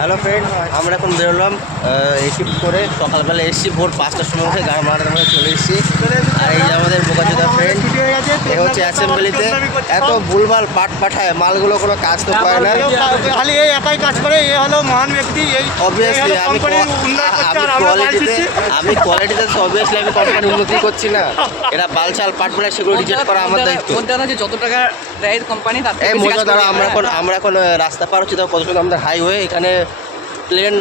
Hello friend, আমরা এখন বেরোলাম এই শিফট করে। সকালবেলা এসেছি, ভোর 5টার সময় উঠে গাড়ি মারার মধ্যে চলে এসেছি। আর এই যে আমাদের বোকাচোদা ফ্রেন্ড, এ হচ্ছে অ্যাসেম্বলিতে এত ভুলভাল পাঠ পাঠায়, মালগুলো কোনো কাজ তো পায় না। খালি এই একাই কাজ করে, এ হলো মহান ব্যক্তি। এই অবভিয়াসলি আমি কোয়ালিটিতে অবভিয়াসলি আমি কোম্পানি উন্নতি করছি না। এরা বালচাল পাঠ পাঠায়, সেগুলো রিজেক্ট করা আমার দায়িত্ব। যত টাকা দেয় কোম্পানি তার এই মজা দ্বারা আমরা এখন রাস্তা পার হচ্ছি, তাও কত সুন্দর আমাদের হাইওয়ে। এখানে প্লেন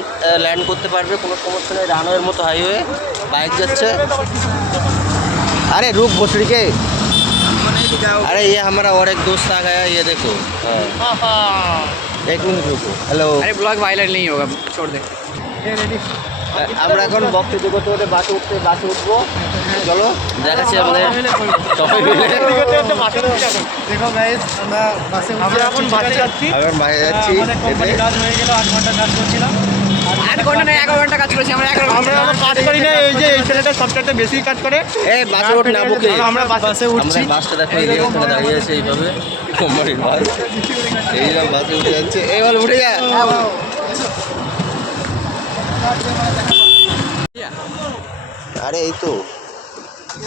ল্যান্ড করতে পারবে, কোনো সমস্যা নেই। রানওয়ের মতো হাইওয়ে, বাইক যাচ্ছে। अरे रुक भोसड़ी के, अरे ये हमारा और एक दोस्त आ गया, ये देखो। एक मिनट रुको। हेलो, अरे ब्लॉग वायरल नहीं होगा, छोड़ दे। আমরা এখন বক্তব্য করতে করতে বাসে উঠবো। চলো দেখাচ্ছি আমাদের সবাই মিলে। দেখো গাইস, আমরা এখন বাসে যাচ্ছি। এখন বাইরে যাচ্ছি। আমাদের কোম্পানি কাজ হয়ে গেল, 8 ঘন্টা কাজ করছিলাম। 8 ঘন্টা না 11 ঘন্টা কাজ করেছি আমরা। আমরা কাজ করি না, এই যে এই ছেলেটা সবটাতে বেশি কাজ করে। এই বাসে ওঠ না বুকে। আমরা বাসে উঠছি। আমরা বাসটা দেখো, এই এখানে দাঁড়িয়ে আছে এইভাবে কোম্পানির বাস। এইভাবে বাসে উঠে যাচ্ছে। এই বল উঠে যা। আরে এই তো এই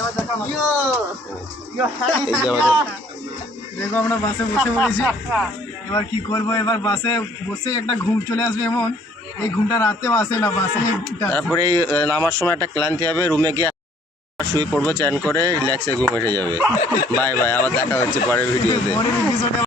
যে আমাদের। দেখো আমরা বাসে বসে পড়েছি। এবার কি করবো, এবার বাসে বসে একটা ঘুম চলে আসবে এমন। এই ঘুমটা রাতেও আসে না, বাসে তারপরে এই নামার সময় একটা ক্লান্তি হবে, রুমে গিয়ে শুয়ে পড়বো, চ্যান করে রিল্যাক্সে ঘুম এসে যাবে। বাই বাই, আবার দেখা হচ্ছে পরের ভিডিওতে।